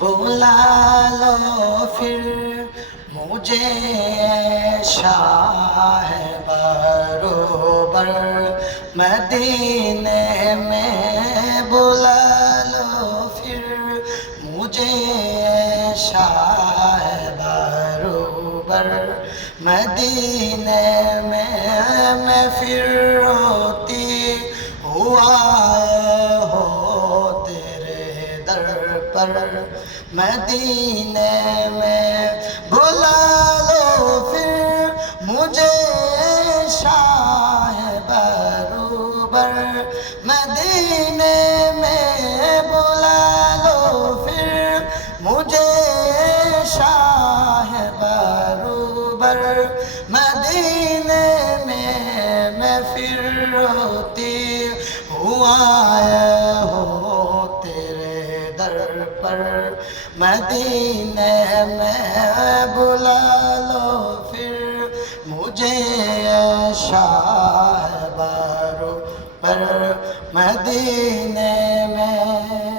बुला लो फिर मुझे शाह बरोबर मदीने में बुला लो फिर मुझे शाह बरोबर मदीने में मैं फिर रोती हुआ हो तेरे दर पर मदीने में बुला लो फिर मुझे शाह बरोबर मदीने में बुला लो फिर मुझे शाह बरोबर मदीने में मैं फिर रोती हुआ हो तेरे दर पर मदीने में बुला लो फिर मुझे शाह बरोबर मदीने में।